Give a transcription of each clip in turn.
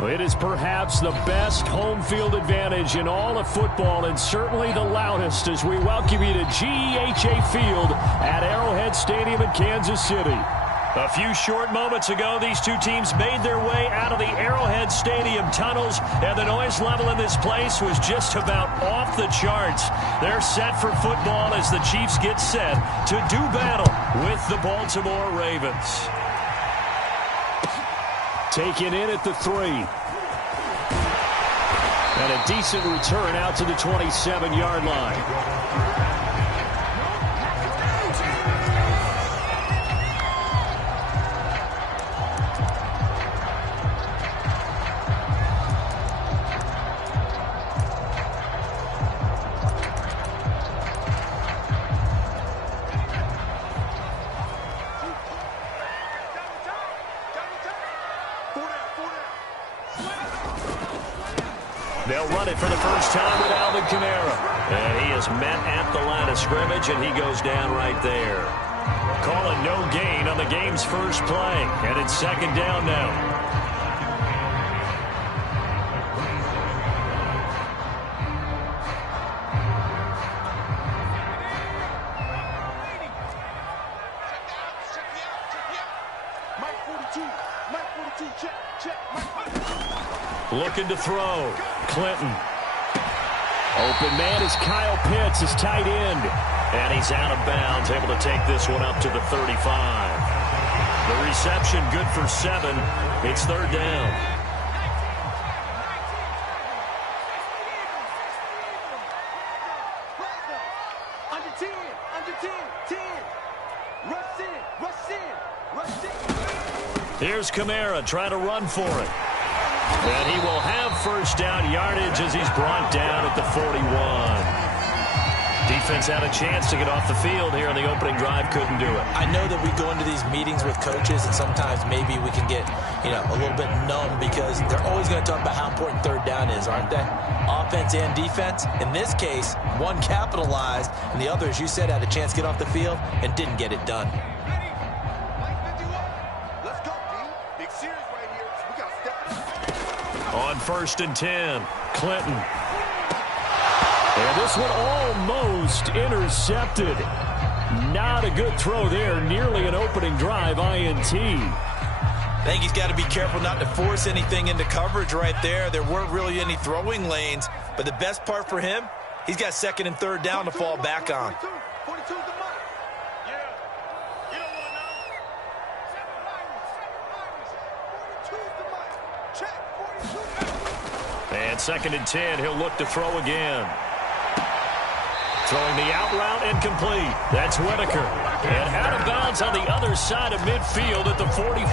It is perhaps the best home field advantage in all of football, and certainly the loudest, as we welcome you to GEHA Field at Arrowhead Stadium in Kansas City. A few short moments ago, these two teams made their way out of the Arrowhead Stadium tunnels, and the noise level in this place was just about off the charts. They're set for football as the Chiefs get set to do battle with the Baltimore Ravens. Taken in at the 3. And a decent return out to the 27-yard line. They'll run it for the first time with Alvin Kamara. And he is met at the line of scrimmage, and he goes down right there. Calling no gain on the game's first play. And it's second down now. Looking to throw. Clinton. Open man is Kyle Pitts, his tight end. And he's out of bounds, able to take this one up to the 35. The reception good for 7. It's third down. Under 10, under 10, 10. Rush in. Here's Kamara trying to run for it. And he will have first down yardage as he's brought down at the 41. Defense had a chance to get off the field here on the opening drive, couldn't do it. I know that we go into these meetings with coaches, and sometimes maybe we can get, a little bit numb because they're always going to talk about how important third down is, aren't they? Offense and defense. In this case, one capitalized, and the other, as you said, had a chance to get off the field and didn't get it done. On 1st and 10, Clinton. And this one almost intercepted. Not a good throw there. Nearly an opening drive INT. I think he's got to be careful not to force anything into coverage right there. There weren't really any throwing lanes. But the best part for him, he's got second and third down to fall back on. And 2nd and 10, he'll look to throw again. Throwing the out route incomplete. That's Whitaker. And out of bounds on the other side of midfield at the 45.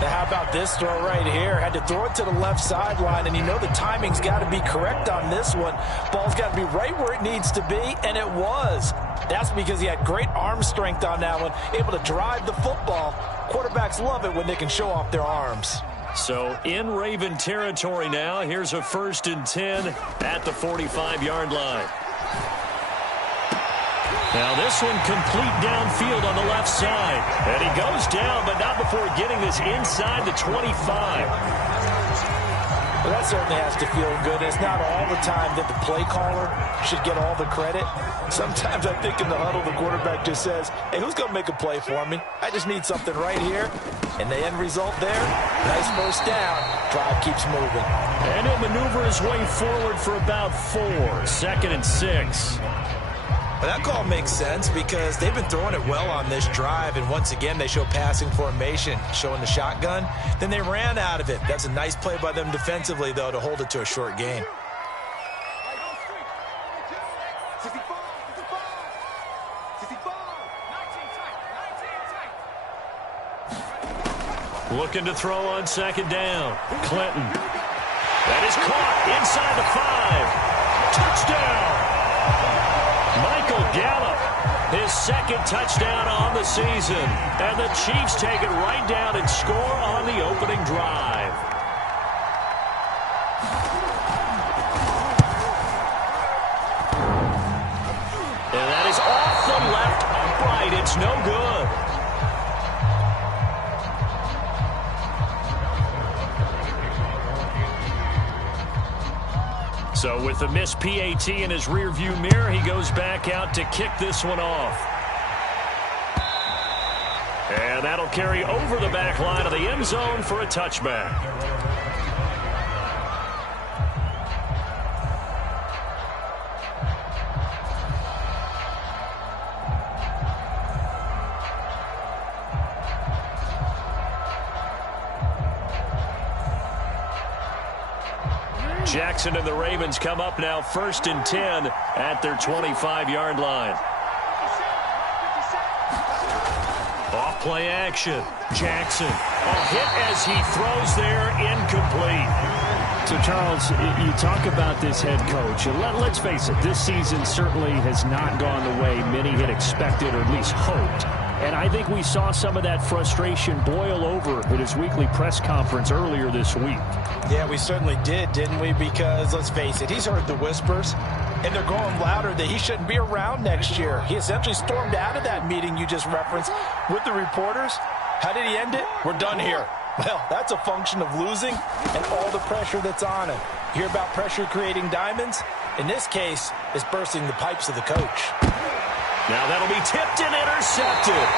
Now how about this throw right here? Had to throw it to the left sideline, and the timing's got to be correct on this one. Ball's got to be right where it needs to be, and it was. That's because he had great arm strength on that one, able to drive the football. Quarterbacks love it when they can show off their arms. So in Raven territory now. Here's a 1st and 10 at the 45-yard line. Now this one complete downfield on the left side. And he goes down, but not before getting this inside the 25. Well, that certainly has to feel good. It's not all the time that the play caller should get all the credit. Sometimes I think in the huddle, the quarterback just says, hey, who's going to make a play for me? I just need something right here. And the end result there, nice first down. Drive keeps moving. And he'll maneuver his way forward for about 4. 2nd and 6. Well, that call makes sense because they've been throwing it well on this drive, and once again they show passing formation, showing the shotgun. Then they ran out of it. That's a nice play by them defensively, though, to hold it to a short gain. Looking to throw on 2nd down. Clinton. That is caught inside the 5. Touchdown! Michael Gallup, his 2nd touchdown on the season. And the Chiefs take it right down and score on the opening drive. And that is off the left upright. It's no good. So with the missed PAT in his rearview mirror, he goes back out to kick this one off. And that'll carry over the back line of the end zone for a touchback. Jackson and the Ravens come up now 1st and 10 at their 25-yard line. Off play action. Jackson. A hit as he throws there, incomplete. So, Charles, you talk about this head coach. Let's face it, this season certainly has not gone the way many had expected or at least hoped. And I think we saw some of that frustration boil over at his weekly press conference earlier this week. Yeah, we certainly did, didn't we? Because, let's face it, he's heard the whispers, and they're growing louder that he shouldn't be around next year. He essentially stormed out of that meeting you just referenced with the reporters. How did he end it? We're done here. Well, that's a function of losing and all the pressure that's on him. You hear about pressure creating diamonds? In this case, it's bursting the pipes of the coach. Now that'll be tipped and intercepted.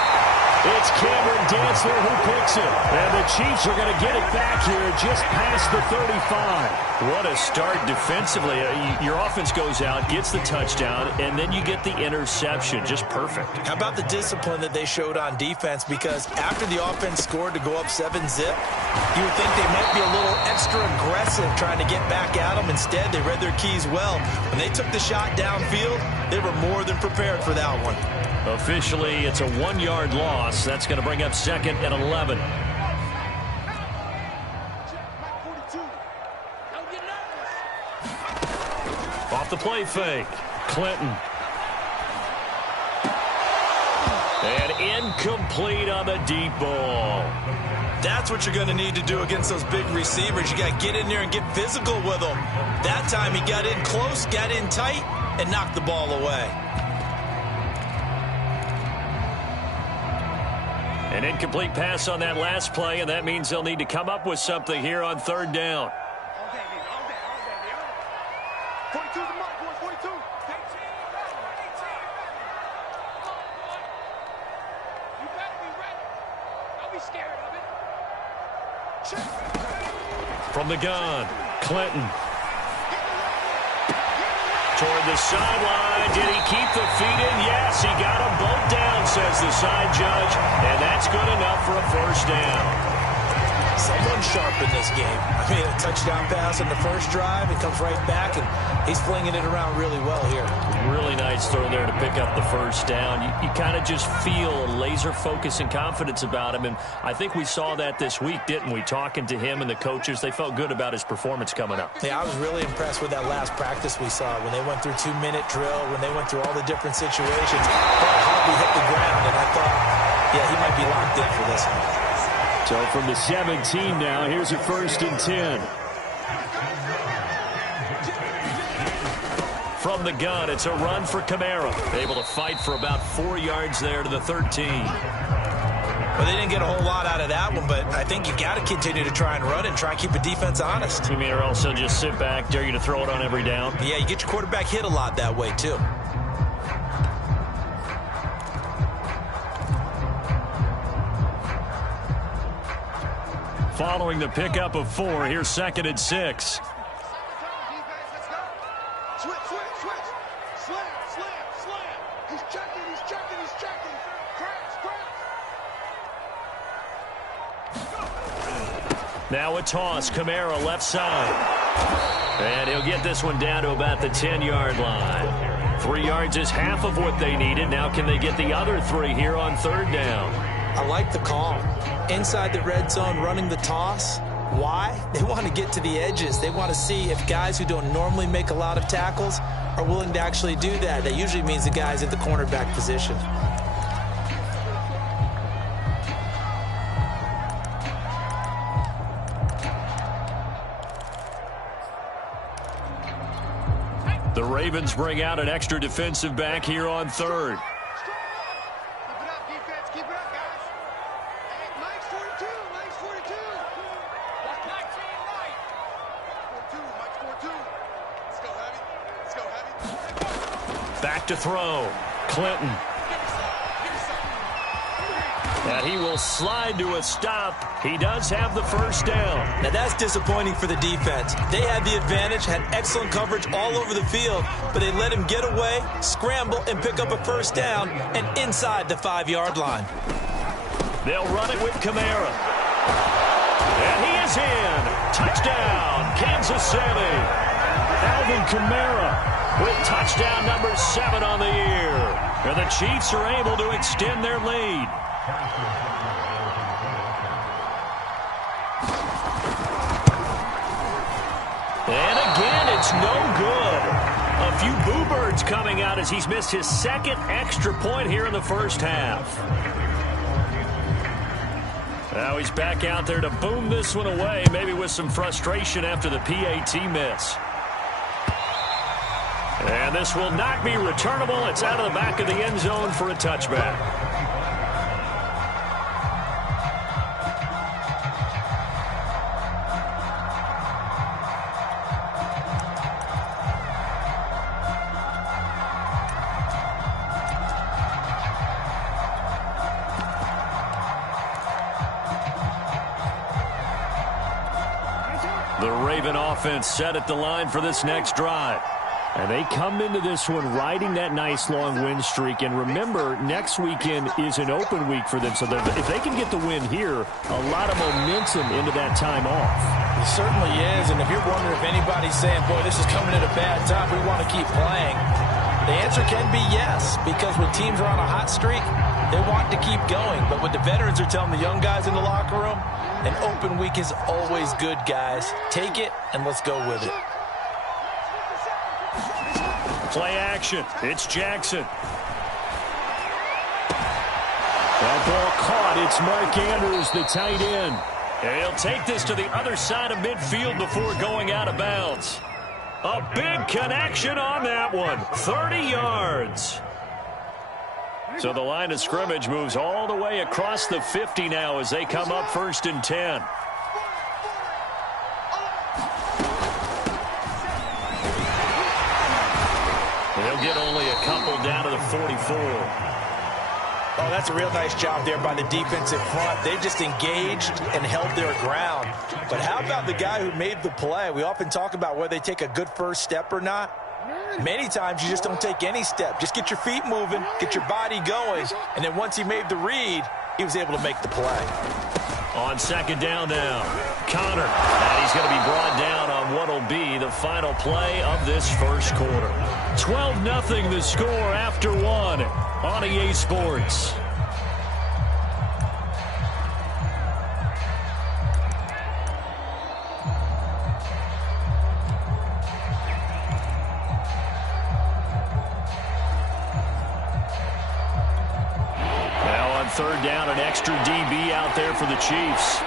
It's Cameron Dantzler who picks it. And the Chiefs are going to get it back here just past the 35. What a start defensively. Your offense goes out, gets the touchdown, and then you get the interception. Just perfect. How about the discipline that they showed on defense? Because after the offense scored to go up 7-zip, you would think they might be a little extra aggressive trying to get back at them. Instead, they read their keys well. When they took the shot downfield, they were more than prepared for that one. Officially, it's a 1-yard loss. That's going to bring up 2nd and 11. Off the play fake. Clinton. And incomplete on the deep ball. That's what you're going to need to do against those big receivers. You got to get in there and get physical with them. That time he got in close, got in tight, and knocked the ball away. An incomplete pass on that last play, and that means they'll need to come up with something here on 3rd down. 42's the mark, boys, 42. You better be ready. Don't be scared of it. Check. From the gun, Clinton. Toward the sideline. Did he keep the feet in? Yes, he got them both down, says the side judge. And that's good enough for a 1st down. Someone's sharp in this game. I mean, a touchdown pass on the first drive. It comes right back, and he's flinging it around really well here. Really nice throw there to pick up the 1st down. You kind of just feel a laser focus and confidence about him, and I think we saw that this week, didn't we? Talking to him and the coaches, they felt good about his performance coming up. Yeah, I was really impressed with that last practice we saw when they went through 2-minute drill, when they went through all the different situations. Ball hardly hit the ground, and I thought, yeah, he might be locked in for this one. So from the 17 now, here's a 1st and 10. From the gun, it's a run for Kamara. Able to fight for about 4 yards there to the 13. Well, they didn't get a whole lot out of that one, but I think you got to continue to try and run and try and keep a defense honest. You mean or also just sit back, dare you to throw it on every down? Yeah, you get your quarterback hit a lot that way, too. Following the pickup of 4, here's 2nd and 6. Switch. Slam. He's checking. Crash. Now a toss, Kamara left side. And he'll get this one down to about the 10-yard line. 3 yards is half of what they needed. Now can they get the other 3 here on 3rd down? I like the call. Inside the red zone, running the toss. Why? They want to get to the edges. They want to see if guys who don't normally make a lot of tackles are willing to actually do that. That usually means the guys at the cornerback position. The Ravens bring out an extra defensive back here on 3rd. Back to throw. Clinton. And he will slide to a stop. He does have the first down. Now that's disappointing for the defense. They had the advantage, had excellent coverage all over the field, but they let him get away, scramble, and pick up a first down, and inside the 5-yard line. They'll run it with Kamara. And he is in. Touchdown, Kansas City. Alvin Kamara with touchdown number 7 on the year. And the Chiefs are able to extend their lead. And again, it's no good. A few boo birds coming out as he's missed his second extra point here in the first half. Now he's back out there to boom this one away, maybe with some frustration after the PAT miss. And this will not be returnable. It's out of the back of the end zone for a touchback. The Raven offense set at the line for this next drive. And they come into this one riding that nice long win streak. And remember, next weekend is an open week for them. So if they can get the win here, a lot of momentum into that time off. It certainly is. And if you're wondering if anybody's saying, boy, this is coming at a bad time, we want to keep playing, the answer can be yes. Because when teams are on a hot streak, they want to keep going. But what the veterans are telling the young guys in the locker room, an open week is always good, guys. Take it, and let's go with it. Play action. It's Jackson. That ball caught. It's Mark Andrews, the tight end. And he'll take this to the other side of midfield before going out of bounds. A big connection on that one. 30 yards. So the line of scrimmage moves all the way across the 50 now as they come up 1st and 10. They'll get only a couple down to the 44. Oh, that's a real nice job there by the defensive front. They just engaged and held their ground. But how about the guy who made the play? We often talk about whether they take a good first step or not. Many times you just don't take any step. Just get your feet moving, get your body going, and then once he made the read, he was able to make the play. On 2nd down now, Connor. And he's going to be brought down on what will be the final play of this first quarter. 12-0 the score after 1 on EA Sports. Now on 3rd down, an extra DB out there for the Chiefs.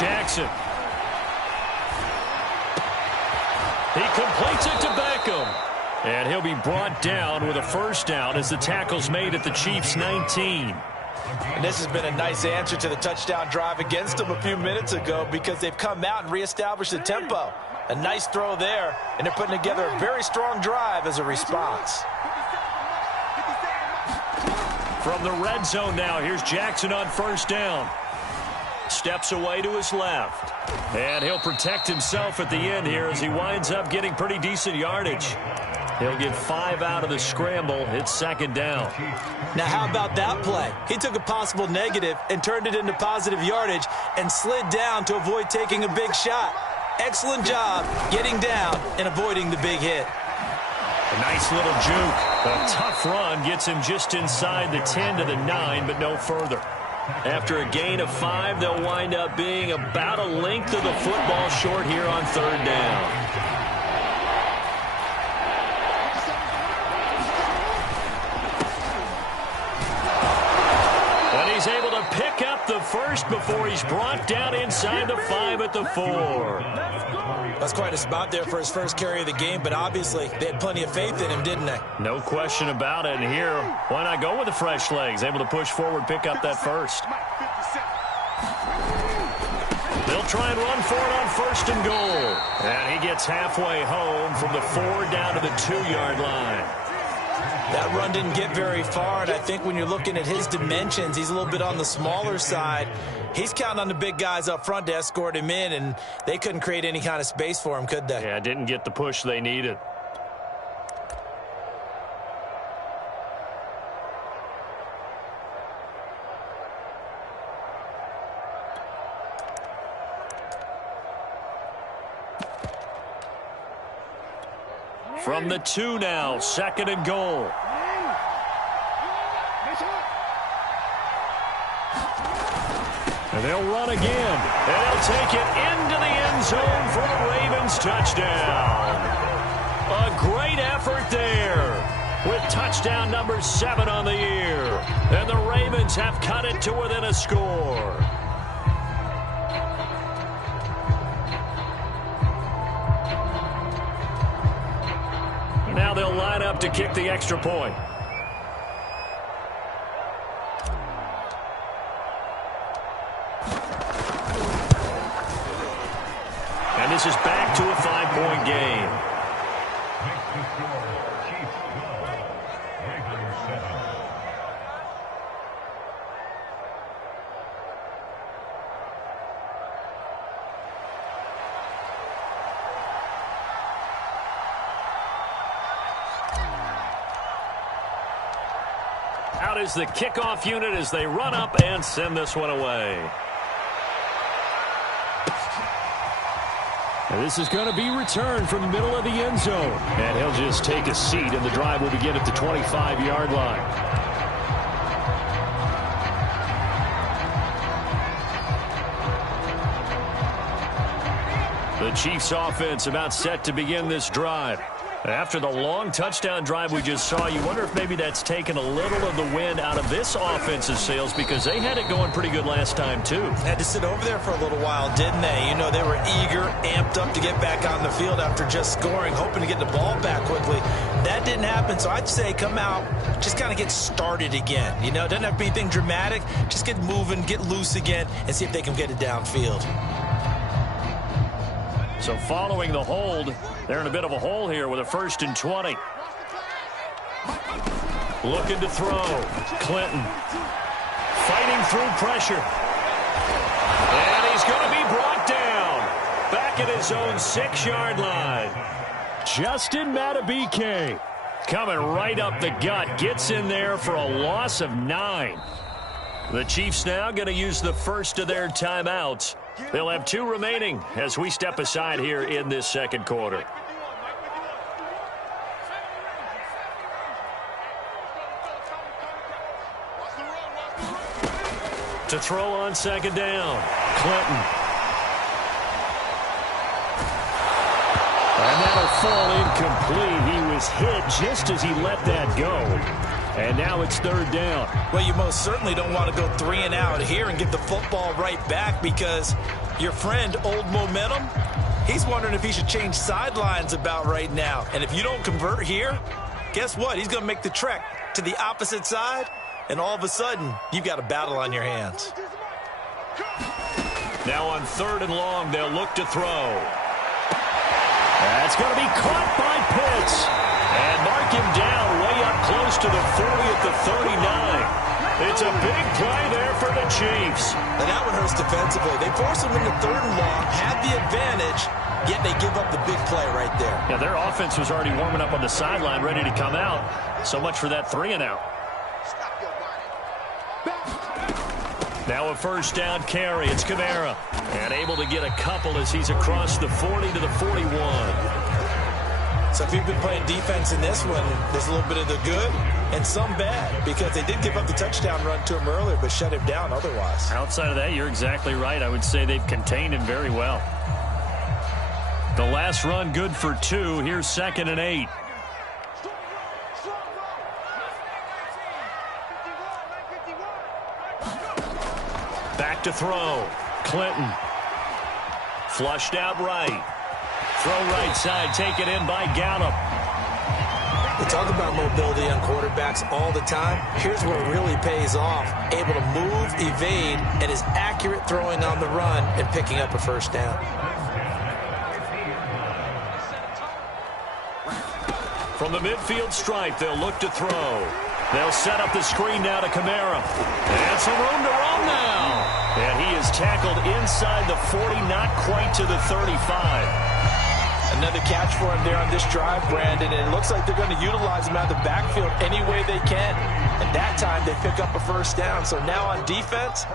Jackson. He completes it to Beckham. And he'll be brought down with a first down as the tackle's made at the Chiefs' 19. And this has been a nice answer to the touchdown drive against them a few minutes ago because they've come out and reestablished the tempo. A nice throw there, and they're putting together a very strong drive as a response. From the red zone now, here's Jackson on 1st down. Steps away to his left. And he'll protect himself at the end here as he winds up getting pretty decent yardage. He'll get 5 out of the scramble. It's 2nd down. Now, how about that play? He took a possible negative and turned it into positive yardage and slid down to avoid taking a big shot. Excellent job getting down and avoiding the big hit. A nice little juke. A tough run gets him just inside the 10 to the 9, but no further. After a gain of 5, they'll wind up being about a length of the football short here on 3rd down. And he's able to pick up the first before he's brought down inside the 5 at the 4. That's quite a spot there for his first carry of the game, but obviously they had plenty of faith in him, didn't they? No question about it. And here, why not go with the fresh legs? Able to push forward, pick up that first. They'll They'll try and run for it on 1st and goal. And he gets halfway home from the 4 down to the 2-yard line. That run didn't get very far, and I think when you're looking at his dimensions, he's a little bit on the smaller side. He's counting on the big guys up front to escort him in, and they couldn't create any kind of space for him, could they? Yeah, didn't get the push they needed. From the 2 now, 2nd and goal. And they'll run again. And they'll take it into the end zone for a Ravens touchdown. A great effort there with touchdown number 7 on the year. And the Ravens have cut it to within a score. Now they'll line up to kick the extra point. And this is back to a 5-point game. Out is the kickoff unit as they run up and send this one away. And this is going to be returned from the middle of the end zone. And he'll just take a seat, and the drive will begin at the 25-yard line. The Chiefs offense about set to begin this drive. After the long touchdown drive we just saw, you wonder if maybe that's taken a little of the wind out of this offensive sails, because they had it going pretty good last time, too. Had to sit over there for a little while, didn't they? You know, they were eager, amped up to get back on the field after just scoring, hoping to get the ball back quickly. That didn't happen, so I'd say come out, just kind of get started again. You know, it doesn't have to be anything dramatic. Just get moving, get loose again, and see if they can get it downfield. So following the hold, they're in a bit of a hole here with a 1st and 20. Looking to throw. Clinton fighting through pressure. And he's going to be brought down. Back at his own 6-yard line. Justin Madubuike coming right up the gut. Gets in there for a loss of 9. The Chiefs now going to use the first of their timeouts. They'll have 2 remaining as we step aside here in this second quarter. To throw on 2nd down, Clinton. And that'll fall incomplete. He was hit just as he let that go. And now it's 3rd down. Well, you most certainly don't want to go 3 and out here and get the football right back, because your friend, Old Momentum, he's wondering if he should change sidelines about right now. And if you don't convert here, guess what? He's going to make the trek to the opposite side, and all of a sudden, you've got a battle on your hands. Now on 3rd and long, they'll look to throw. That's going to be caught by Pitts. And mark him down way up close to the 40 at the 39. It's a big play there for the Chiefs. And that one hurts defensively. They forced him into 3rd and long, had the advantage, yet they give up the big play right there. Yeah, their offense was already warming up on the sideline, ready to come out. So much for that 3 and out. Now a 1st down carry. It's Kamara. And able to get a couple as he's across the 40 to the 41. So if you've been playing defense in this one, there's a little bit of the good and some bad, because they did give up the touchdown run to him earlier, but shut him down otherwise. Outside of that, you're exactly right. I would say they've contained him very well. The last run good for 2. Here's 2nd and 8. Back to throw. Clinton. Flushed out right. Throw right side, taken in by Gallup. We talk about mobility on quarterbacks all the time. Here's where it really pays off. Able to move, evade, and is accurate throwing on the run and picking up a first down. From the midfield stripe, they'll look to throw. They'll set up the screen now to Kamara. And some room to roam now. And he is tackled inside the 40, not quite to the 35. Another catch for him there on this drive, Brandon, and it looks like they're going to utilize him out of the backfield any way they can. And that time they pick up a first down. So now on defense,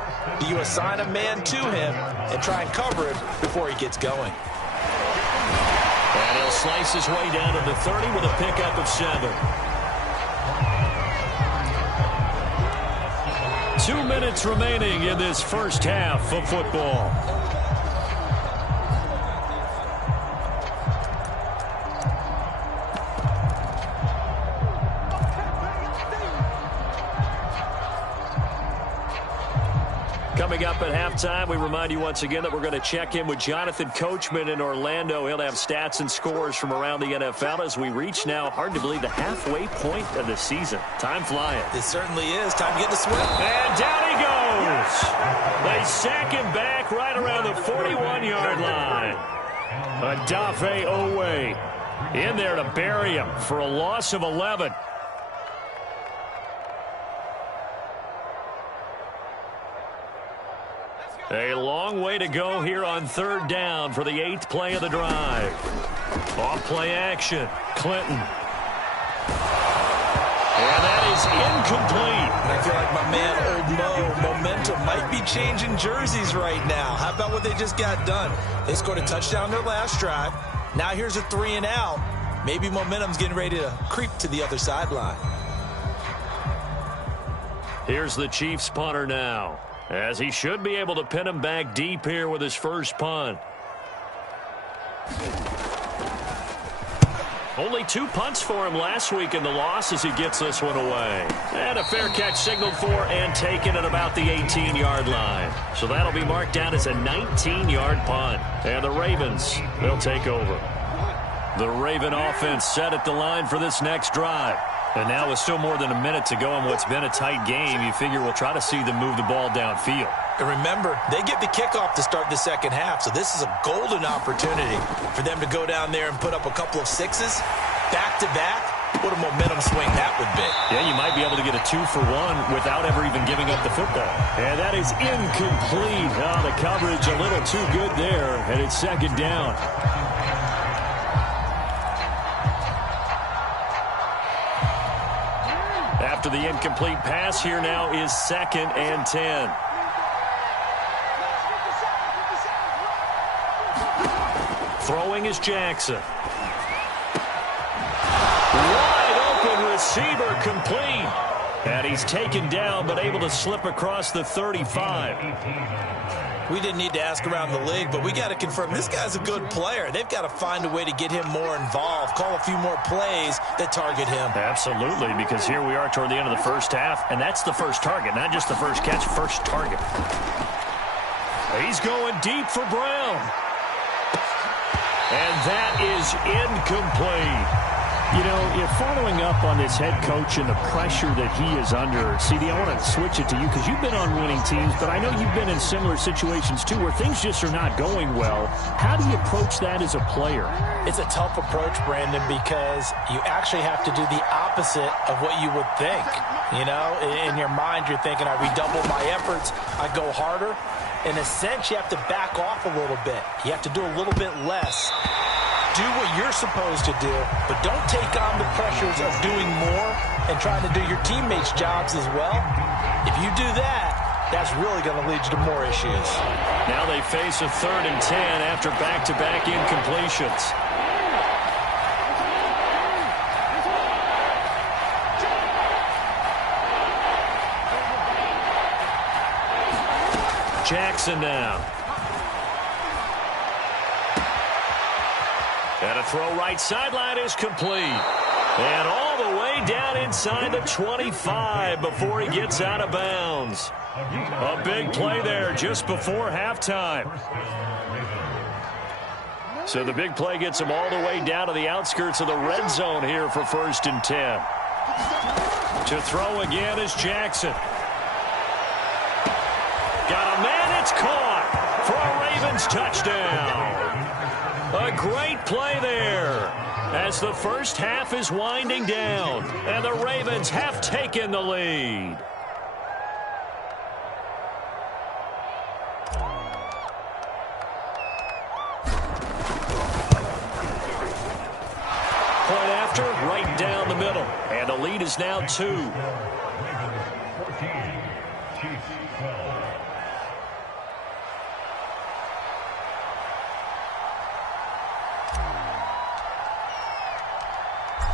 do you assign a man to him and try and cover him before he gets going? And he'll slice his way down to the 30 with a pickup of 7. 2 minutes remaining in this first half of football. Coming up at halftime, we remind you once again that we're going to check in with Jonathan Coachman in Orlando. He'll have stats and scores from around the NFL as we reach now, hard to believe, the halfway point of the season. Time flying. It certainly is. Time to get the swing. And down he goes. They sack him back right around the 41-yard line. Odafe Oweh in there to bury him for a loss of 11. A long way to go here on 3rd down for the 8th play of the drive. Off play action. Clinton. And that is incomplete. And I feel like my man, Old Mo, momentum might be changing jerseys right now. How about what they just got done? They scored a touchdown their last drive. Now here's a 3 and out. Maybe momentum's getting ready to creep to the other sideline. Here's the Chiefs punter now, as he should be able to pin him back deep here with his first punt. Only 2 punts for him last week in the loss as he gets this one away. And a fair catch signaled for and taken at about the 18-yard line. So that'll be marked down as a 19-yard punt. And the Ravens, they'll take over. The Raven offense set at the line for this next drive. And now with still more than a minute to go in what's been a tight game, you figure we'll try to see them move the ball downfield. And remember, they get the kickoff to start the second half, so this is a golden opportunity for them to go down there and put up a couple of 6s back-to-back. What a momentum swing that would be. Yeah, you might be able to get a 2-for-1 without ever even giving up the football. And that is incomplete. Oh, the coverage a little too good there, and it's 2nd down. After the incomplete pass, here now is 2nd and 10. Throwing is Jackson. Wide open receiver, complete. And he's taken down but able to slip across the 35. We didn't need to ask around the league, but we got to confirm this guy's a good player. They've got to find a way to get him more involved, call a few more plays that target him. Absolutely, because here we are toward the end of the first half, and that's the first target, not just the first catch, first target. He's going deep for Brown. And that is incomplete. You know, if following up on this head coach and the pressure that he is under, CD, I want to switch it to you because you've been on winning teams, but I know you've been in similar situations too where things just are not going well. How do you approach that as a player? It's a tough approach, Brandon, because you actually have to do the opposite of what you would think. You know, in your mind, you're thinking, I redouble my efforts, I go harder. In a sense, you have to back off a little bit. You have to do a little bit less. Do what you're supposed to do, but don't take on the pressures of doing more and trying to do your teammates' jobs as well. If you do that, that's really going to lead you to more issues. Now they face a 3rd and 10 after back-to-back incompletions. Jackson now. And a throw right sideline is complete. And all the way down inside the 25 before he gets out of bounds. A big play there just before halftime. So the big play gets him all the way down to the outskirts of the red zone here for 1st and 10. To throw again is Jackson. Got a man, it's caught for a Ravens touchdown. A great play there as the first half is winding down, and the Ravens have taken the lead. Point after, right down the middle, and the lead is now 2.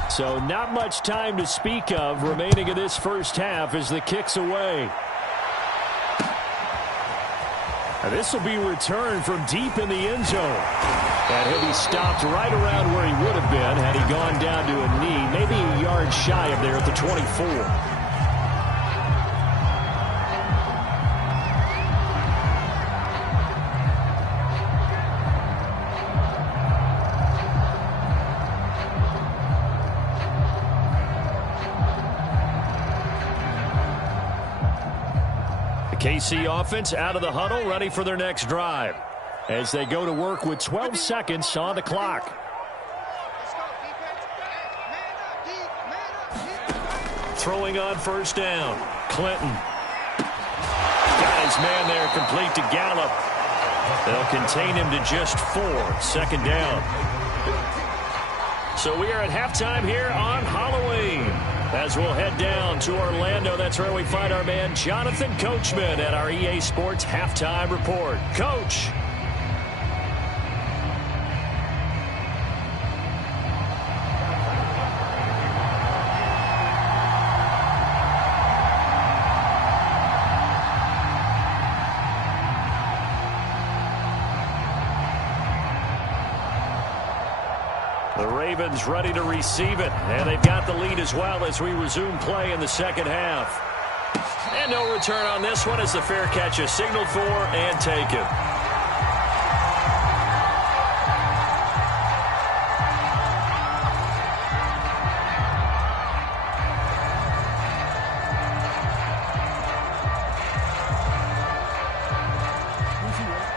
So not much time to speak of remaining in this first half as the kick's away. And this will be returned from deep in the end zone. And he'll be stopped right around where he would have been had he gone down to a knee, maybe a yard shy of there at the 24. KC offense out of the huddle, ready for their next drive as they go to work with 12 seconds on the clock. Throwing on 1st down. Clinton. Got his man there, complete to Gallup. They'll contain him to just 4. 2nd down. So we are at halftime here on Halloween. As we'll head down to Orlando, that's where we find our man Jonathan Coachman at our EA Sports Halftime Report. Coach. The Ravens ready to receive it, and they've got the lead as well as we resume play in the second half. And no return on this one as the fair catch is signaled for and taken.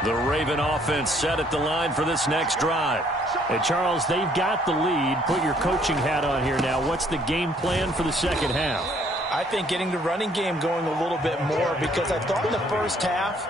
The Raven offense set at the line for this next drive. Hey, Charles, they've got the lead. Put your coaching hat on here now. What's the game plan for the second half? I think getting the running game going a little bit more, because I thought in the first half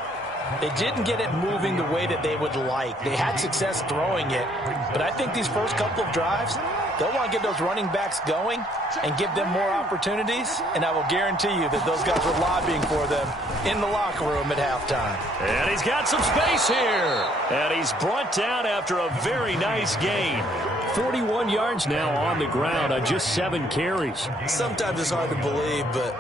they didn't get it moving the way that they would like. They had success throwing it, but I think these first couple of drives, they'll want to get those running backs going and give them more opportunities, and I will guarantee you that those guys were lobbying for them in the locker room at halftime. And he's got some space here. And he's brought down after a very nice gain. 41 yards now on the ground on just 7 carries. Sometimes it's hard to believe, but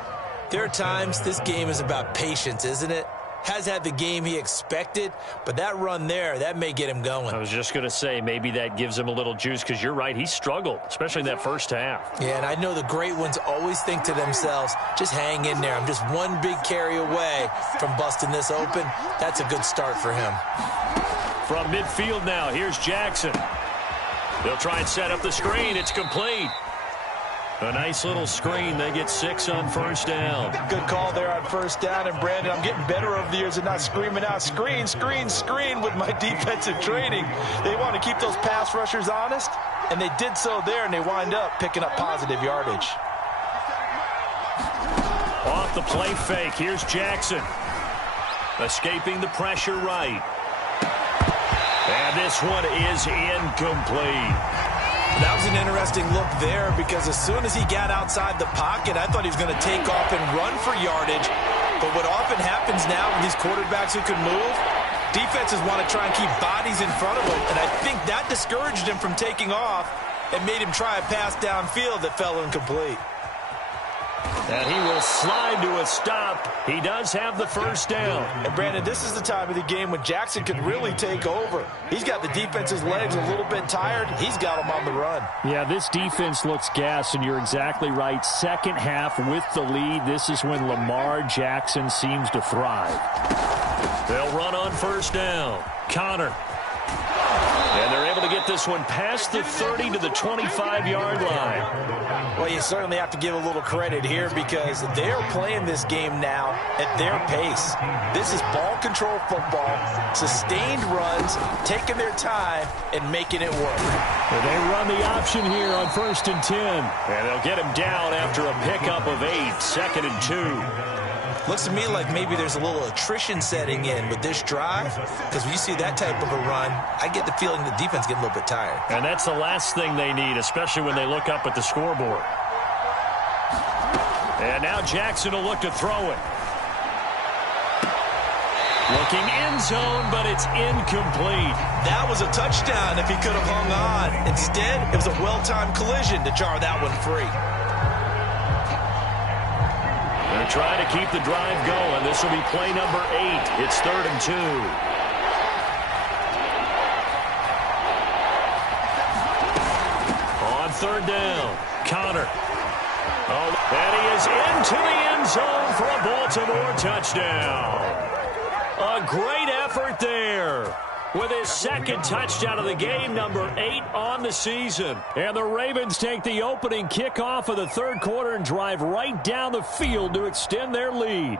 there are times this game is about patience, isn't it? Has had the game he expected, but that run there, that may get him going. I was just going to say, maybe that gives him a little juice, because you're right, he struggled, especially in that first half. Yeah, and I know the great ones always think to themselves, just hang in there. I'm just one big carry away from busting this open. That's a good start for him. From midfield now, here's Jackson. They'll try and set up the screen. It's complete. A nice little screen. They get 6 on 1st down. Good call there on 1st down. And, Brandon, I'm getting better over the years and not screaming out, screen, screen, screen with my defensive training. They want to keep those pass rushers honest, and they did so there, and they wind up picking up positive yardage. Off the play fake, here's Jackson. Escaping the pressure right. And this one is incomplete. That was an interesting look there, because as soon as he got outside the pocket, I thought he was going to take off and run for yardage. But what often happens now with these quarterbacks who can move, defenses want to try and keep bodies in front of them. And I think that discouraged him from taking off and made him try a pass downfield that fell incomplete. And he will slide to a stop. He does have the 1st down. And, Brandon, this is the time of the game when Jackson could really take over. He's got the defense's legs a little bit tired. He's got them on the run. Yeah, this defense looks gassed, and you're exactly right. Second half with the lead, this is when Lamar Jackson seems to thrive. They'll run on 1st down. Connor. And they're able to this one past the 30 to the 25-yard line. Well, you certainly have to give a little credit here because they're playing this game now at their pace. This is ball control football, sustained runs, taking their time, and making it work. Well, they run the option here on 1st and 10. And they'll get him down after a pickup of 8, 2nd and 2. Looks to me like maybe there's a little attrition setting in with this drive, because when you see that type of a run, I get the feeling the defense getting a little bit tired. And that's the last thing they need, especially when they look up at the scoreboard. And now Jackson will look to throw it. Looking end zone, but it's incomplete. That was a touchdown if he could have hung on. Instead, it was a well-timed collision to jar that one free. They're trying to keep the drive going. This will be play number 8. It's 3rd and 2. On 3rd down, Connor. Oh, and he is into the end zone for a Baltimore touchdown. A great effort there. With his 2nd touchdown of the game, number 8 on the season. And the Ravens take the opening kickoff of the 3rd quarter and drive right down the field to extend their lead.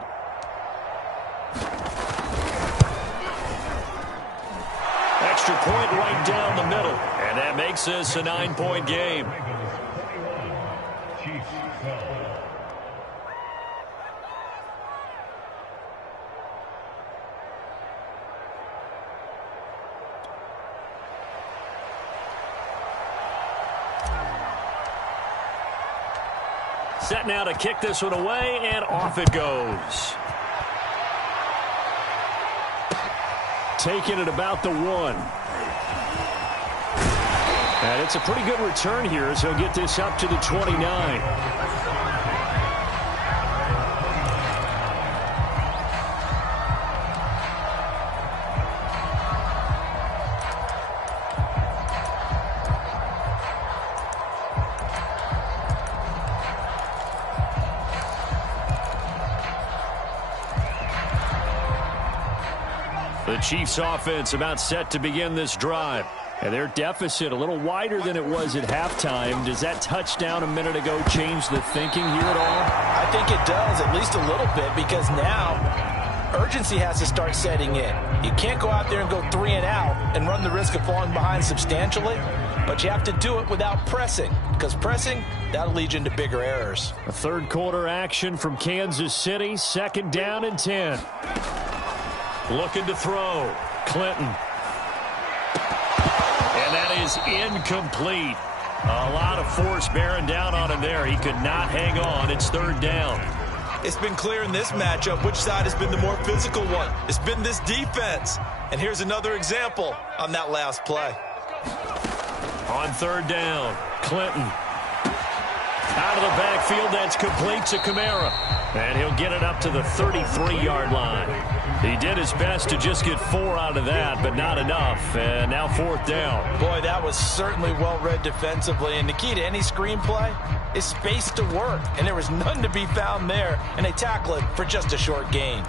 Extra point right down the middle. And that makes this a 9-point game. Set now to kick this one away, and off it goes. Taking it about the 1. And it's a pretty good return here as he'll get this up to the 29. The Chiefs offense about set to begin this drive. And their deficit a little wider than it was at halftime. Does that touchdown a minute ago change the thinking here at all? I think it does, at least a little bit, because now urgency has to start setting in. You can't go out there and go 3 and out and run the risk of falling behind substantially, but you have to do it without pressing, because pressing, that'll lead you into bigger errors. A 3rd quarter action from Kansas City, 2nd down and 10. Looking to throw. Clinton. And that is incomplete. A lot of force bearing down on him there. He could not hang on. It's 3rd down. It's been clear in this matchup which side has been the more physical one. It's been this defense. And here's another example on that last play. On 3rd down, Clinton. Out of the backfield, that's complete to Kamara. And he'll get it up to the 33-yard line. He did his best to just get 4 out of that, but not enough. And now 4th down. Boy, that was certainly well-read defensively. And the key to any screenplay is space to work. And there was none to be found there. And they tackle it for just a short gain.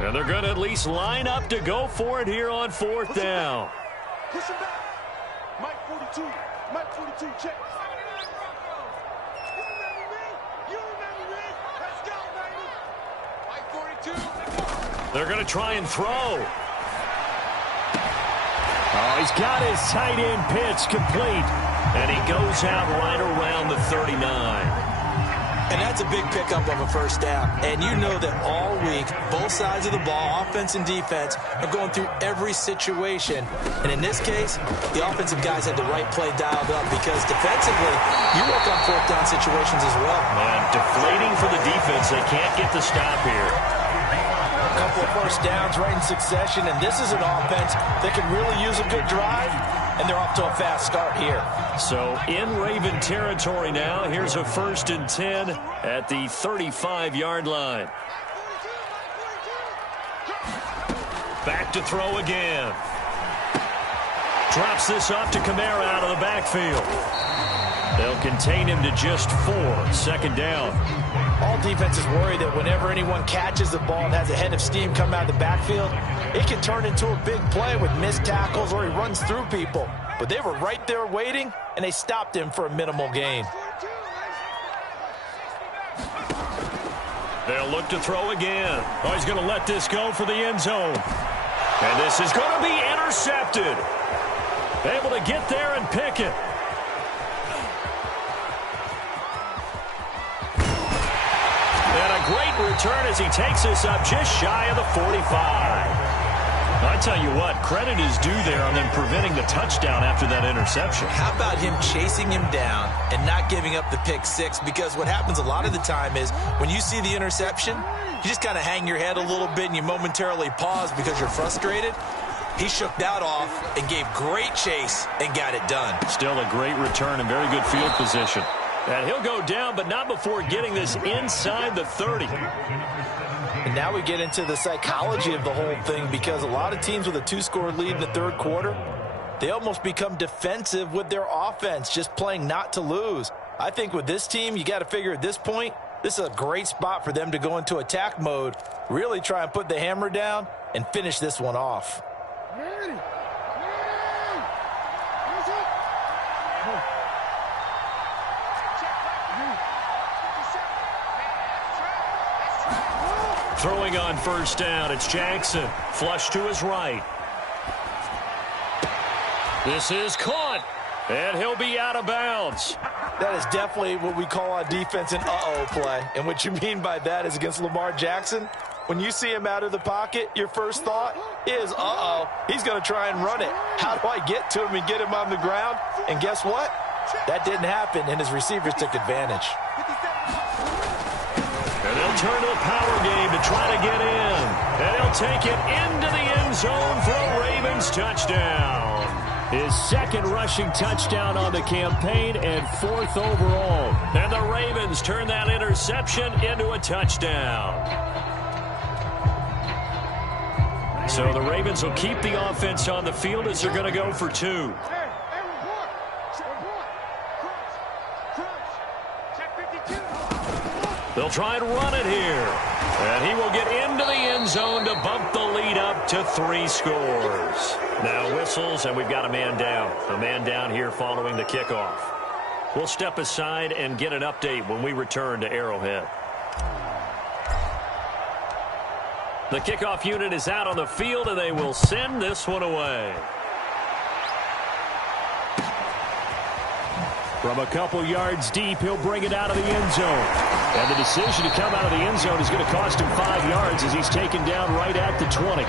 And they're going to at least line up to go for it here on 4th down. Push him back. Mike 42. Mike 42, check. They're going to try and throw. Oh, he's got his tight end pitch complete. And he goes out right around the 39. And that's a big pickup of a 1st down. And you know that all week, both sides of the ball, offense and defense, are going through every situation. And in this case, the offensive guys had the right play dialed up because defensively, you work on 4th down situations as well. And deflating for the defense. They can't get the stop here. A couple of 1st downs right in succession, and this is an offense that can really use a good drive, and they're off to a fast start here. So in Raven territory now. Here's a 1st and 10 at the 35-yard line. Back to throw again. Drops this off to Kamara out of the backfield. They'll contain him to just 4. Second down. All defenses worry that whenever anyone catches the ball and has a head of steam come out of the backfield, it can turn into a big play with missed tackles or he runs through people. But they were right there waiting, and they stopped him for a minimal gain. They'll look to throw again. Oh, he's going to let this go for the end zone. And this is going to be intercepted. Able to get there and pick it. And a great return as he takes this up just shy of the 45. I tell you what, credit is due there on them preventing the touchdown after that interception. How about him chasing him down and not giving up the pick six? Because what happens a lot of the time is when you see the interception, you just kind of hang your head a little bit and you momentarily pause because you're frustrated. He shook that off and gave great chase and got it done. Still a great return and very good field position. And he'll go down, but not before getting this inside the 30. And now we get into the psychology of the whole thing, because a lot of teams with a 2-score lead in the third quarter, they almost become defensive with their offense, just playing not to lose. I think with this team, you got to figure at this point, this is a great spot for them to go into attack mode, really try and put the hammer down and finish this one off. Throwing on first down, it's Jackson. Flush to his right. This is caught, and he'll be out of bounds. That is definitely what we call on defense an uh-oh play. And what you mean by that is against Lamar Jackson, when you see him out of the pocket, your first thought is, uh-oh, he's going to try and run it. How do I get to him and get him on the ground? And guess what? That didn't happen, and his receivers took advantage. And they'll turn to the power game to try to get in. And he'll take it into the end zone for a Ravens touchdown. His second rushing touchdown on the campaign and 4th overall. And the Ravens turn that interception into a touchdown. So the Ravens will keep the offense on the field as they're going to go for 2. They'll try and run it here. And he will get into the end zone to bump the lead up to 3 scores. Now whistles, and we've got a man down. A man down here following the kickoff. We'll step aside and get an update when we return to Arrowhead. The kickoff unit is out on the field, and they will send this one away. From a couple yards deep, he'll bring it out of the end zone. And the decision to come out of the end zone is going to cost him 5 yards as he's taken down right at the 20.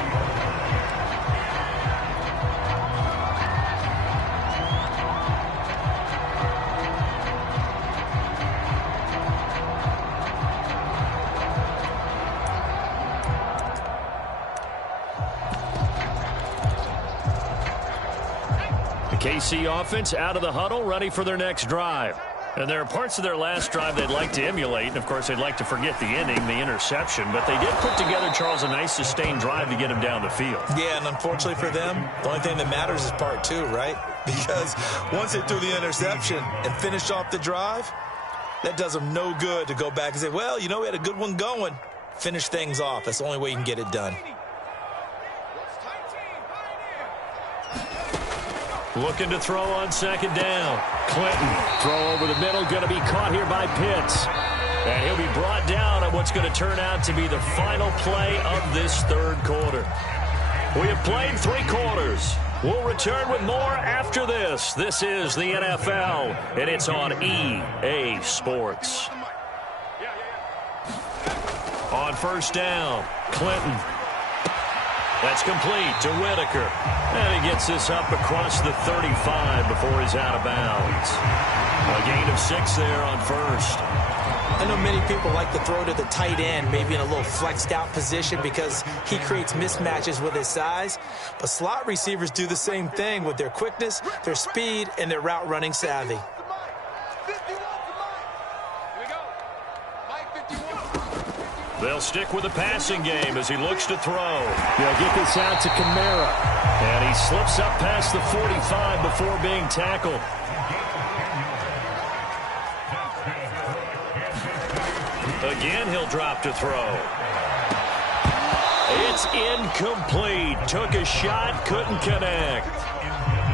KC offense out of the huddle, ready for their next drive. And there are parts of their last drive they'd like to emulate. And, of course, they'd like to forget the inning, the interception. But they did put together, Charles, a nice sustained drive to get him down the field. Yeah, and unfortunately for them, the only thing that matters is part 2, right? Because once they threw the interception and finished off the drive, that does them no good to go back and say, well, you know, we had a good one going. Finish things off. That's the only way you can get it done. Looking to throw on second down. Clinton, throw over the middle, going to be caught here by Pitts. And he'll be brought down at what's going to turn out to be the final play of this third quarter. We have played 3 quarters. We'll return with more after this. This is the NFL, and it's on EA Sports. On first down, Clinton. That's complete to Whitaker. And he gets this up across the 35 before he's out of bounds. A gain of 6 there on first. I know many people like to throw to the tight end, maybe in a little flexed out position because he creates mismatches with his size. But slot receivers do the same thing with their quickness, their speed, and their route running savvy. They'll stick with the passing game as he looks to throw. They'll get this out to Kamara. And he slips up past the 45 before being tackled. Again, he'll drop to throw. It's incomplete. Took a shot, couldn't connect.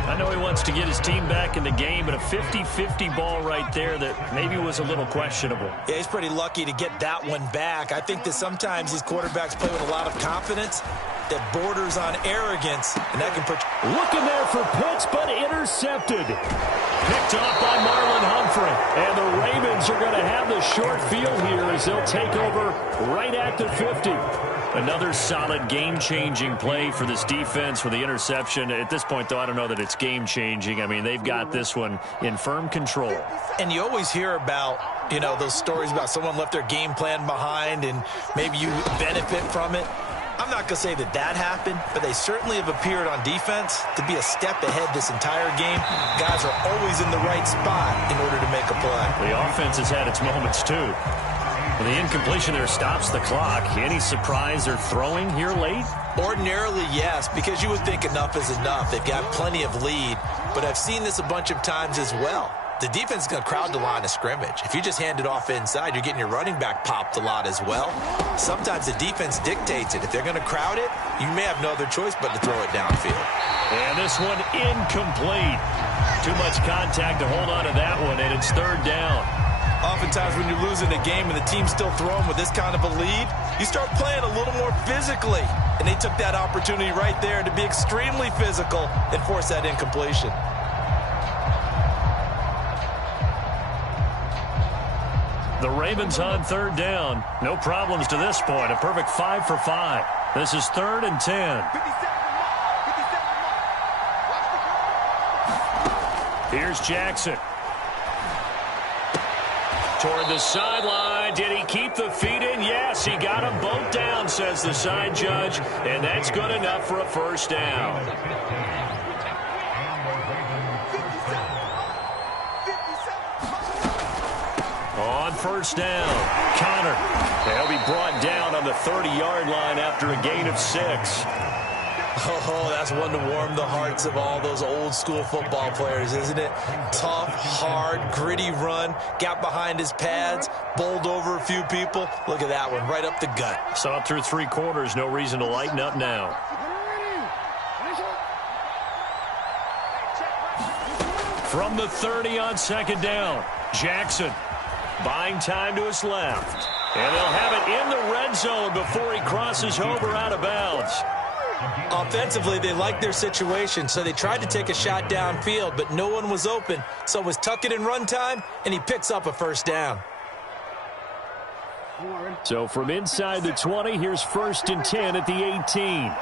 I know he wants to get his team back in the game, but a 50-50 ball right there that maybe was a little questionable. Yeah, he's pretty lucky to get that one back. I think that sometimes these quarterbacks play with a lot of confidence that borders on arrogance, and that can put... Looking there for Pitts, but intercepted. Picked off by Marlon Humphrey. And the Ravens are going to have the short field here as they'll take over right at the 50. Another solid game-changing play for this defense for the interception. At this point, though, I don't know that it's game-changing. I mean, they've got this one in firm control. And you always hear about, you know, those stories about someone left their game plan behind and maybe you benefit from it. I'm not going to say that that happened, but they certainly have appeared on defense to be a step ahead this entire game. Guys are always in the right spot in order to make a play. The offense has had its moments, too. The incompletion there stops the clock. Any surprise they're throwing here late? Ordinarily, yes, because you would think enough is enough. They've got plenty of lead, but I've seen this a bunch of times as well. The defense is going to crowd the line of scrimmage. If you just hand it off inside, you're getting your running back popped a lot as well. Sometimes the defense dictates it. If they're going to crowd it, you may have no other choice but to throw it downfield. And this one incomplete. Too much contact to hold on to that one, and it's third down. Oftentimes when you're losing a game and the team's still throwing with this kind of a lead, you start playing a little more physically. And they took that opportunity right there to be extremely physical and force that incompletion. The Ravens on third down. No problems to this point. A perfect 5 for 5. This is 3rd and 10. Here's Jackson. Toward the sideline. Did he keep the feet in? Yes, he got them both down, says the side judge. And that's good enough for a first down. On first down, Connor. They'll be brought down on the 30-yard line after a gain of 6. Oh, that's one to warm the hearts of all those old-school football players, isn't it? Tough, hard, gritty run, got behind his pads, bowled over a few people. Look at that one, right up the gut. Saw it through 3 quarters, no reason to lighten up now. From the 30 on second down, Jackson. Buying time to his left. And they'll have it in the red zone before he crosses over out of bounds. Offensively, they liked their situation, so they tried to take a shot downfield, but no one was open. So it was tuck it in run time, and he picks up a first down. So from inside the 20, here's 1st and 10 at the 18.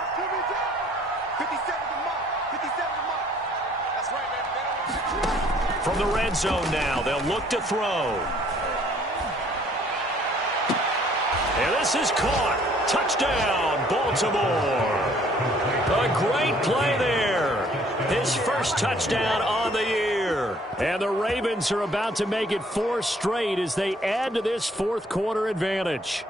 From the red zone now, they'll look to throw. And this is caught. Touchdown, Baltimore. A great play there. His first touchdown on the year. And the Ravens are about to make it 4 straight as they add to this 4th quarter advantage.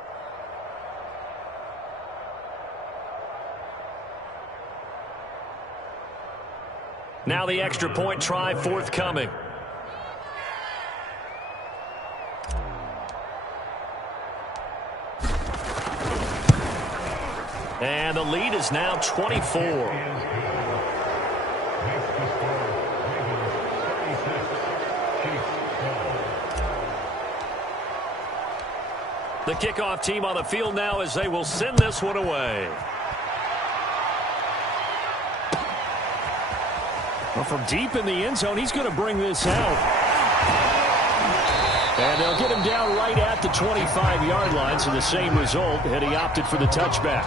Now the extra point try forthcoming. And the lead is now 24. The kickoff team on the field now as they will send this one away. Well, from deep in the end zone, he's going to bring this out. And they'll get him down right at the 25-yard line, so the same result, and he opted for the touchback.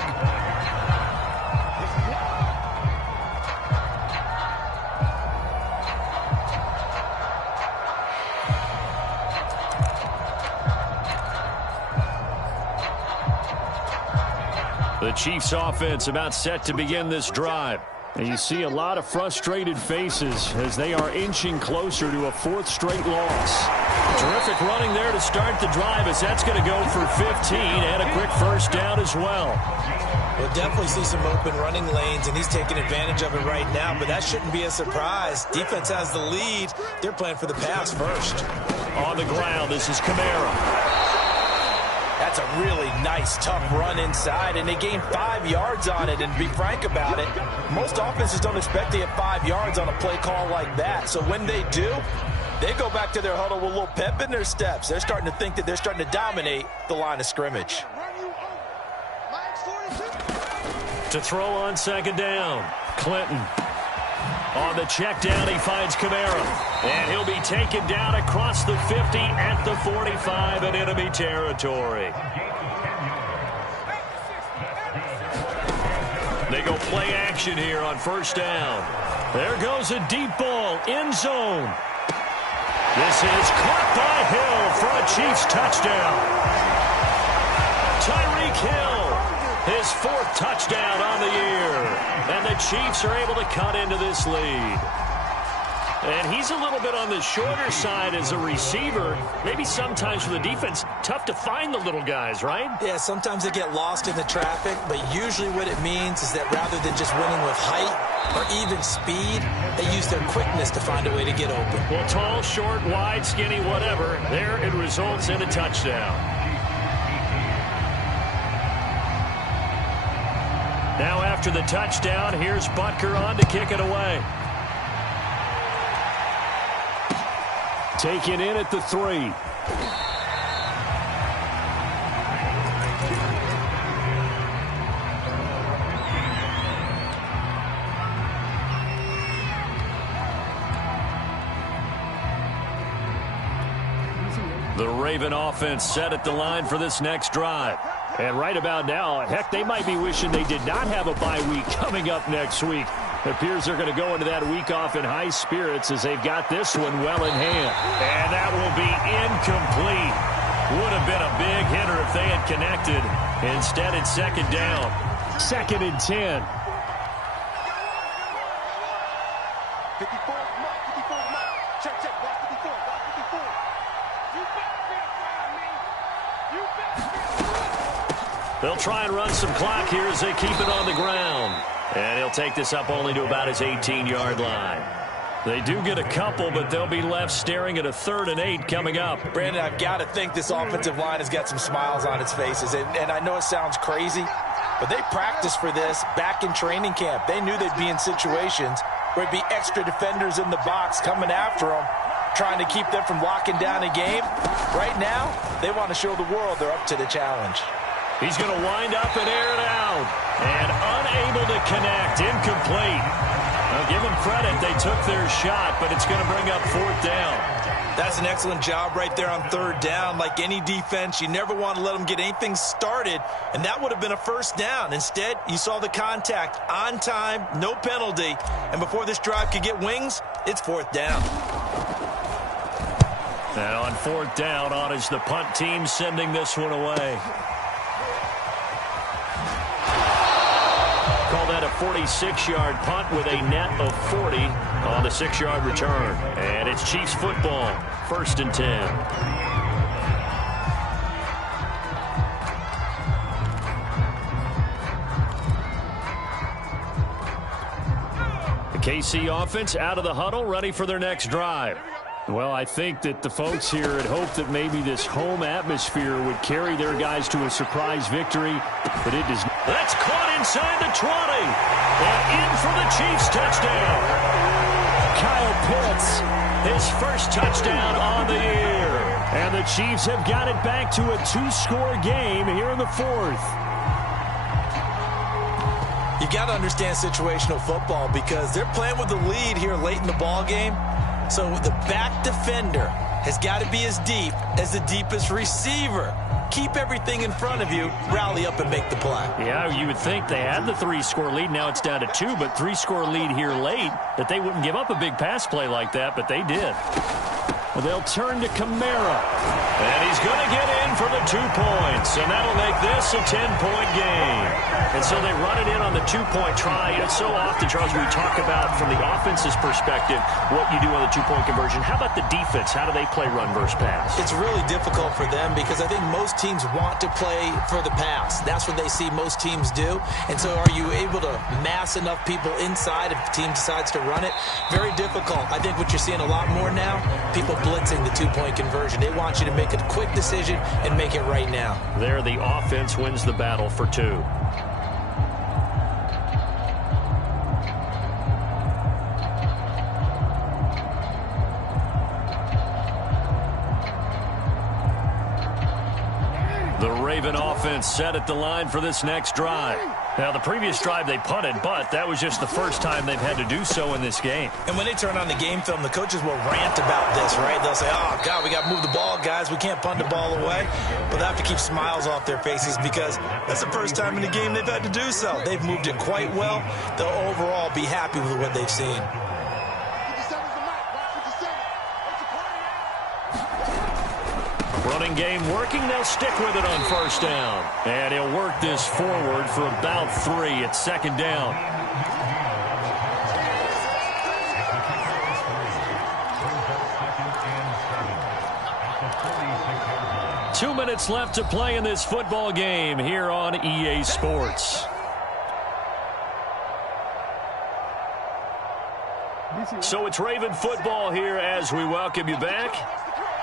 The Chiefs offense about set to begin this drive. And you see a lot of frustrated faces as they are inching closer to a 4th straight loss. Terrific running there to start the drive as that's going to go for 15 and a quick first down as well. We'll definitely see some open running lanes, and he's taking advantage of it right now, but that shouldn't be a surprise. Defense has the lead. They're playing for the pass first. On the ground, this is Kamara. That's a really nice, tough run inside, and they gained 5 yards on it. And to be frank about it, most offenses don't expect to get 5 yards on a play call like that. So when they do, they go back to their huddle with a little pep in their steps. They're starting to think that they're starting to dominate the line of scrimmage. To throw on second down, Clinton. On the check down, he finds Kamara. And he'll be taken down across the 50 at the 45 in enemy territory. They go play action here on first down. There goes a deep ball, end zone. This is caught by Hill for a Chiefs touchdown. Tyreek Hill, his 4th touchdown on the year. And the Chiefs are able to cut into this lead. And he's a little bit on the shorter side as a receiver. Maybe sometimes for the defense, tough to find the little guys, right? Yeah, sometimes they get lost in the traffic, but usually what it means is that rather than just winning with height or even speed, they use their quickness to find a way to get open. Well, tall, short, wide, skinny, whatever, there it results in a touchdown. Now after the touchdown, here's Butker on to kick it away. Taken in at the 3. The Raven offense set at the line for this next drive. And right about now, heck, they might be wishing they did not have a bye week coming up next week. It appears they're going to go into that week off in high spirits as they've got this one well in hand. And that will be incomplete. Would have been a big hitter if they had connected. Instead, it's second down. 2nd and 10. 54, check, block 54, block 54. You better be around me. You better be around. They'll try and run some clock here as they keep it on the ground. And he'll take this up only to about his 18-yard line. They do get a couple, but they'll be left staring at a 3rd and 8 coming up. Brandon, I've got to think this offensive line has got some smiles on its faces. And I know it sounds crazy, but they practiced for this back in training camp. They knew they'd be in situations where it'd be extra defenders in the box coming after them, trying to keep them from locking down a game. Right now, they want to show the world they're up to the challenge. He's going to wind up and air it out. And unable to connect. Incomplete. I'll give them credit. They took their shot, but it's going to bring up 4th down. That's an excellent job right there on 3rd down. Like any defense, you never want to let them get anything started, and that would have been a 1st down. Instead, you saw the contact on time, no penalty, and before this drive could get wings, it's 4th down. And on 4th down, on is the punt team sending this one away. Call that a 46-yard punt with a net of 40 on the 6-yard return. And it's Chiefs football, 1st and 10. The KC offense out of the huddle, ready for their next drive. Well, I think that the folks here had hoped that maybe this home atmosphere would carry their guys to a surprise victory, but it does not. That's caught inside the 20, and in for the Chiefs touchdown. Kyle Pitts, his 1st touchdown on the year. And the Chiefs have got it back to a 2-score game here in the 4th. You got to understand situational football because they're playing with the lead here late in the ball game. So the back defender has got to be as deep as the deepest receiver. Keep everything in front of you, rally up and make the play. Yeah, you would think they had the 3-score lead. Now it's down to 2, but 3-score lead here late, that they wouldn't give up a big pass play like that, but they did. Well, they'll turn to Kamara. And he's going to get in for the 2 points, and that'll make this a 10-point game. And so they run it in on the 2-point try. And so often, Charles, we talk about from the offense's perspective what you do on the 2-point conversion. How about the defense? How do they play run versus pass? It's really difficult for them because I think most teams want to play for the pass. That's what they see most teams do. And so are you able to mass enough people inside if the team decides to run it? Very difficult. I think what you're seeing a lot more now, people blitzing the two-point conversion. They want you to make a quick decision and make it right now. There, the offense wins the battle for 2. The Raven offense set at the line for this next drive. Now, the previous drive they punted, but that was just the first time they've had to do so in this game. And when they turn on the game film, the coaches will rant about this, right? They'll say, oh, God, we got to move the ball, guys. We can't punt the ball away. But they have to keep smiles off their faces because that's the first time in the game they've had to do so. They've moved it quite well. They'll overall be happy with what they've seen. Running game working. They'll stick with it on first down. And he'll work this forward for about 3. It's second down. Two minutes left to play in this football game here on EA Sports. So it's Raven football here as we welcome you back.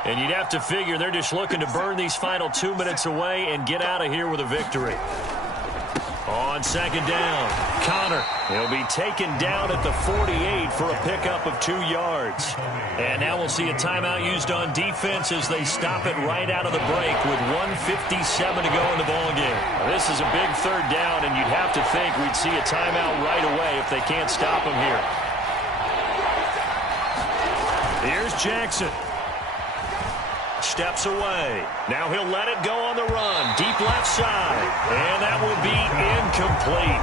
And you'd have to figure they're just looking to burn these final 2 minutes away and get out of here with a victory. On second down, Connor. He'll be taken down at the 48 for a pickup of 2 yards. And now we'll see a timeout used on defense as they stop it right out of the break with 1:57 to go in the ballgame. This is a big third down, and you'd have to think we'd see a timeout right away if they can't stop him here. Here's Jackson. Steps away. Now he'll let it go on the run. Deep left side. And that will be incomplete.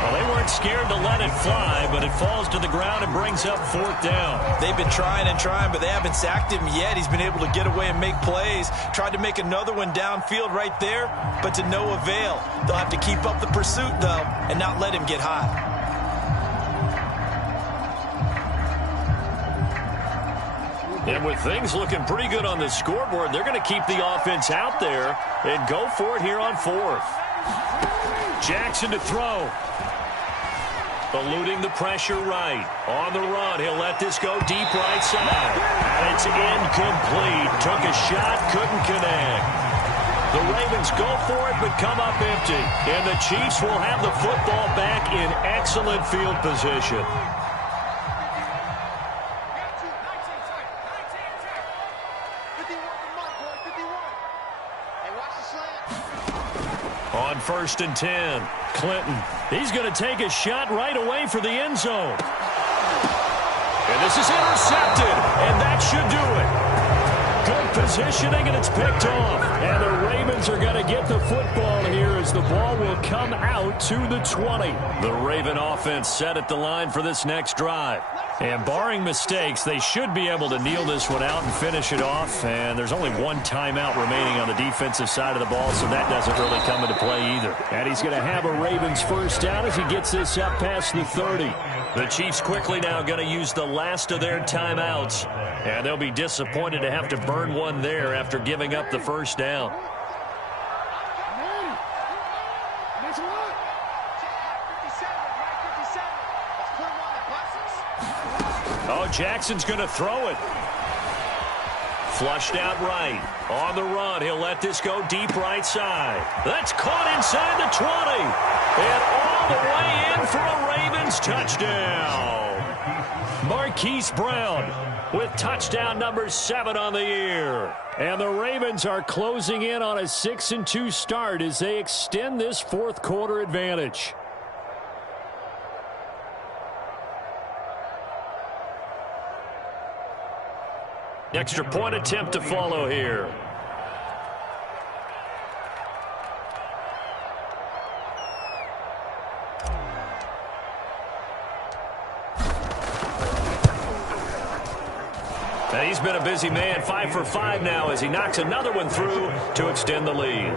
Well, they weren't scared to let it fly, but it falls to the ground and brings up 4th down. They've been trying and trying, but they haven't sacked him yet. He's been able to get away and make plays. Tried to make another one downfield right there, but to no avail. They'll have to keep up the pursuit, though, and not let him get hot. And with things looking pretty good on the scoreboard, they're going to keep the offense out there and go for it here on 4th. Jackson to throw. Eluding the pressure right. On the run, he'll let this go deep right side. And it's incomplete. Took a shot, couldn't connect. The Ravens go for it, but come up empty. And the Chiefs will have the football back in excellent field position. On 1st and 10, Clinton. He's going to take a shot right away for the end zone. And this is intercepted, and that should do it. Good positioning, and it's picked off. And the Ravens are going to get the football here as the ball will come out to the 20. The Raven offense set at the line for this next drive. And barring mistakes, they should be able to kneel this one out and finish it off. And there's only 1 timeout remaining on the defensive side of the ball, so that doesn't really come into play either. And he's going to have a Ravens first down as he gets this up past the 30. The Chiefs quickly now going to use the last of their timeouts. And they'll be disappointed to have to burn one there after giving up the first down. Oh, Jackson's going to throw it. Flushed out right. On the run, he'll let this go deep right side. That's caught inside the 20. And all the way in for a Ravens touchdown. Marquise Brown with touchdown number 7 on the year. And the Ravens are closing in on a 6-2 start as they extend this fourth quarter advantage. Extra point attempt to follow here. And he's been a busy man, 5 for 5 now as he knocks another one through to extend the lead.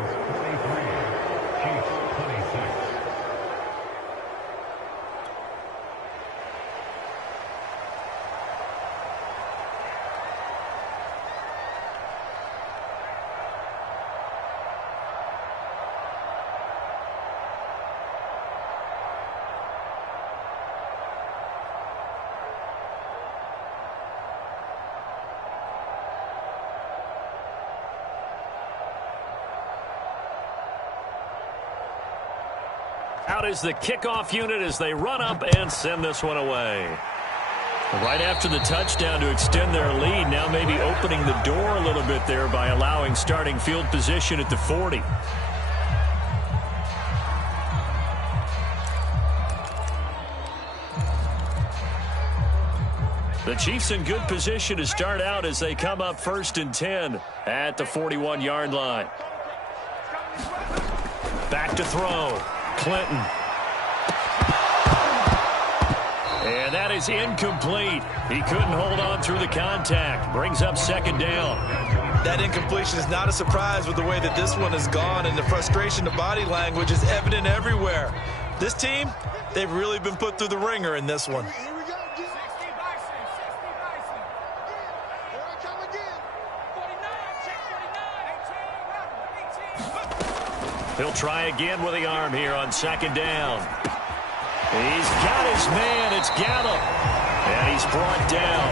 out is the kickoff unit as they run up and send this one away. Right after the touchdown to extend their lead, now maybe opening the door a little bit there by allowing starting field position at the 40. The Chiefs in good position to start out as they come up 1st and 10 at the 41-yard line. Back to throw. Clinton. And that is incomplete. He couldn't hold on through the contact. Brings up 2nd down. That incompletion is not a surprise with the way that this one has gone, and the frustration, the body language is evident everywhere. This team, they've really been put through the ringer in this one. He'll try again with the arm here on 2nd down. He's got his man. It's Gallup. And he's brought down.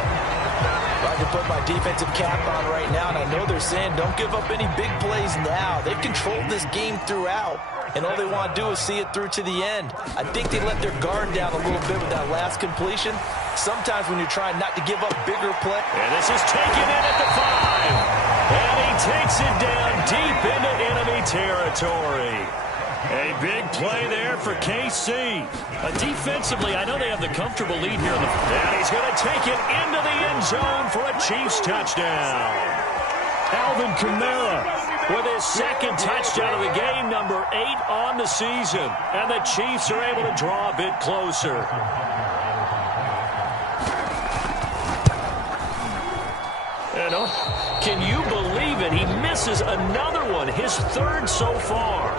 I can put my defensive cap on right now, and I know they're saying don't give up any big plays now. They've controlled this game throughout, and all they want to do is see it through to the end. I think they let their guard down a little bit with that last completion. Sometimes when you're trying not to give up bigger play. And this is taken in at the 5. And he takes it down deep into enemy territory. A big play there for KC. Defensively, I know they have the comfortable lead here. And he's going to take it into the end zone for a Chiefs touchdown. Alvin Kamara with his 2nd touchdown of the game, number 8 on the season. And the Chiefs are able to draw a bit closer. And can you believe it? He misses another one, his 3rd so far.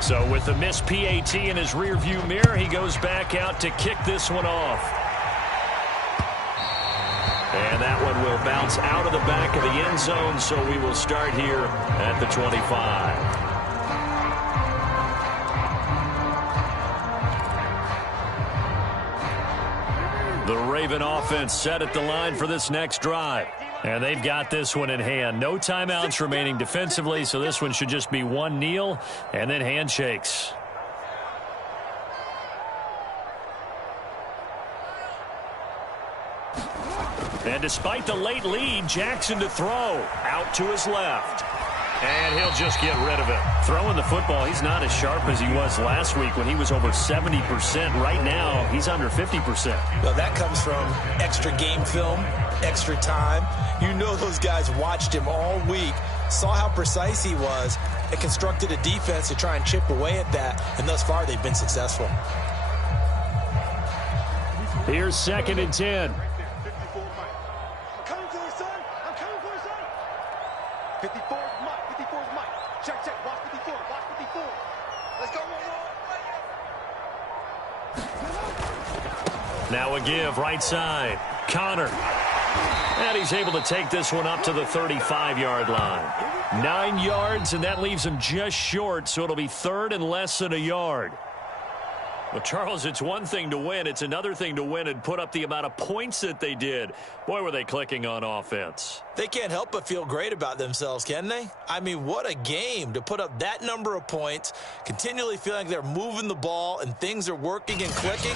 So with the missed PAT in his rearview mirror, he goes back out to kick this one off. And that one will bounce out of the back of the end zone, so we will start here at the 25. The Raven offense set at the line for this next drive. And they've got this one in hand. No timeouts remaining defensively, so this one should just be one kneel and then handshakes. And despite the late lead, Jackson to throw. Out to his left. And he'll just get rid of it. Throwing the football, he's not as sharp as he was last week when he was over 70%. Right now, he's under 50%. Well, that comes from extra game film, extra time. You know those guys watched him all week, saw how precise he was, and constructed a defense to try and chip away at that. And thus far, they've been successful. Here's 2nd and 10. Now a give, right side. Connor. And he's able to take this one up to the 35-yard line. 9 yards, and that leaves him just short, so it'll be 3rd and less than a yard. Well, Charles, it's one thing to win. It's another thing to win and put up the amount of points that they did. Boy, were they clicking on offense. They can't help but feel great about themselves, can they? I mean, what a game to put up that number of points, continually feeling like they're moving the ball and things are working and clicking.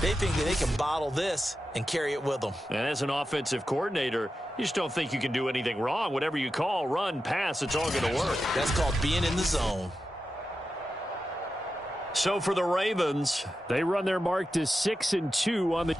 They think that they can bottle this and carry it with them. And as an offensive coordinator, you just don't think you can do anything wrong. Whatever you call, run, pass, it's all going to work. That's called being in the zone. So for the Ravens, they run their mark to 6-2 on the